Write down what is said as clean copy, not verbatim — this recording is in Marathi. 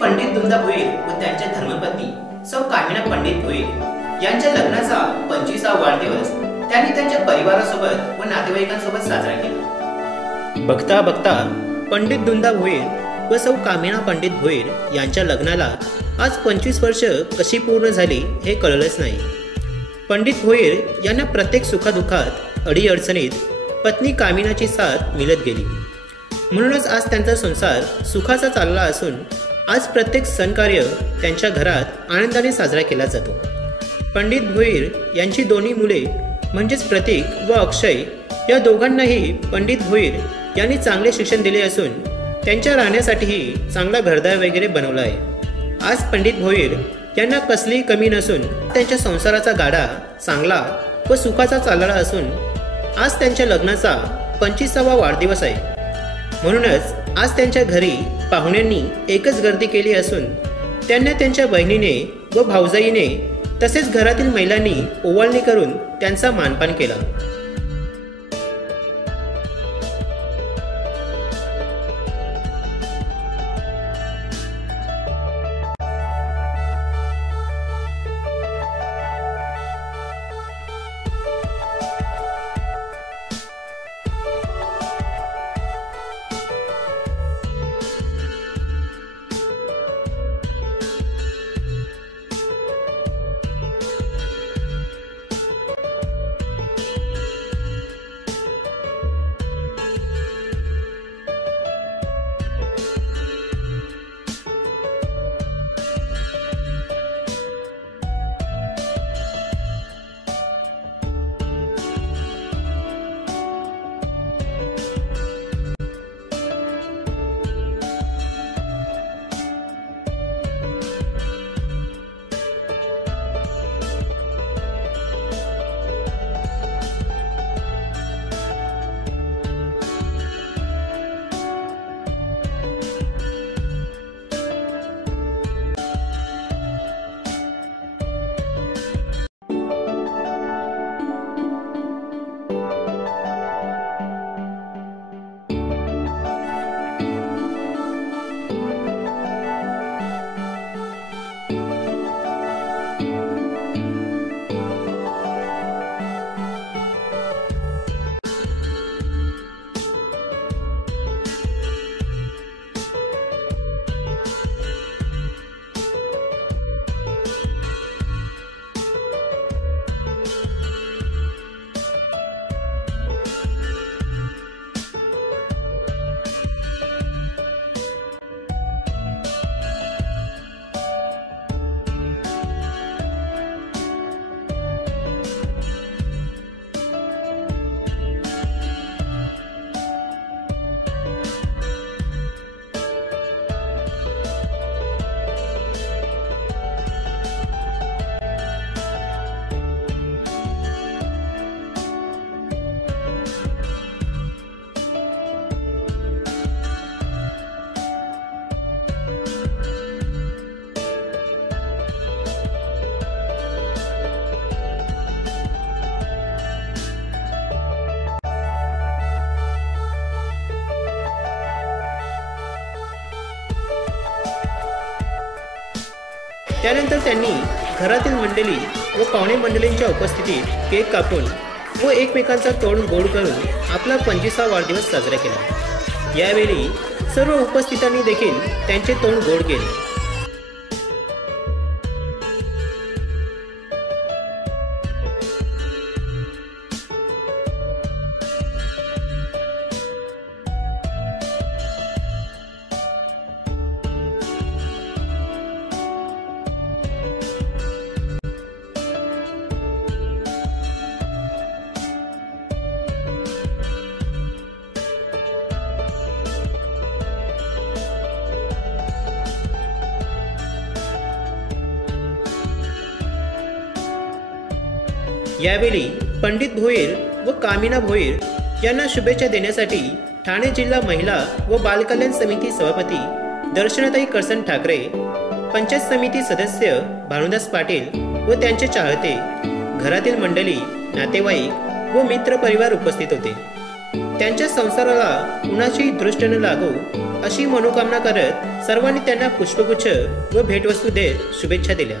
पंडित दुंदा भोईर व त्यांच्या धर्मपत्नी सौ कामिना पंडित भोईर यांच्या लग्नाचा 25वा वाढदिवस त्यांनी त्यांच्या परिवारासोबत व नातेवाईकांसोबत साजरा केला। बघता बघता पंडित दुंदा भोईर व सौ कामिना पंडित भोईर यांच्या लग्नाला आज 25 वर्ष कशी पूर्ण झाली हे कळलंच नाही। पंडित भोईर यांना प्रत्येक सुखादुःखात अडीअडचणीत पत्नी कामिनाची साथ मिळत गेली, म्हणूनच आज त्यांचा संसार सुखाचा चालला असून आज प्रत्येक सणकार्य त्यांच्या घरात आनंदाने साजरा केला जातो। पंडित भोईर यांची दोन्ही मुले म्हणजेच प्रतीक व अक्षय या दोघांनाही पंडित भोईर यांनी चांगले शिक्षण दिले असून त्यांच्या राहण्यासाठीही चांगला घरदार वगैरे बनवला आहे। आज पंडित भोईर यांना कसलीही कमी नसून त्यांच्या संसाराचा गाडा चांगला व सुखाचा चालला असून आज त्यांच्या लग्नाचा 25वा वाढदिवस आहे। म्हणूनच आज त्यांच्या घरी पाहुण्यांनी एकच गर्दी केली असून त्यांना त्यांच्या बहिणीने व भाऊजाईने तसेच घरातील महिलांनी ओवाळणी करून त्यांचा मानपान केला। त्यानंतर त्यांनी घरातील मंडळी व पाहुणे मंडळींच्या उपस्थितीत केक कापून व एकमेकांचा तोंड गोड करून आपला 25वा वाढदिवस साजरा केला। यावेळी सर्व उपस्थितांनी देखील त्यांचे तोंड गोड केले। यावेळी पंडित भोईर व कामिना भोईर यांना शुभेच्छा देण्यासाठी ठाणे जिल्हा महिला व बालकल्याण समिती सभापती दर्शनाताई करसन ठाकरे, पंचायत समिती सदस्य भानुदास पाटील व त्यांचे चाहते, घरातील मंडळी, नातेवाईक व मित्र परिवार उपस्थित होते। त्यांच्या संसाराला कुणाचीही दृष्ट न लागो अशी मनोकामना करत सर्वांनी त्यांना पुष्पगुच्छ व भेटवस्तू देत शुभेच्छा दिल्या.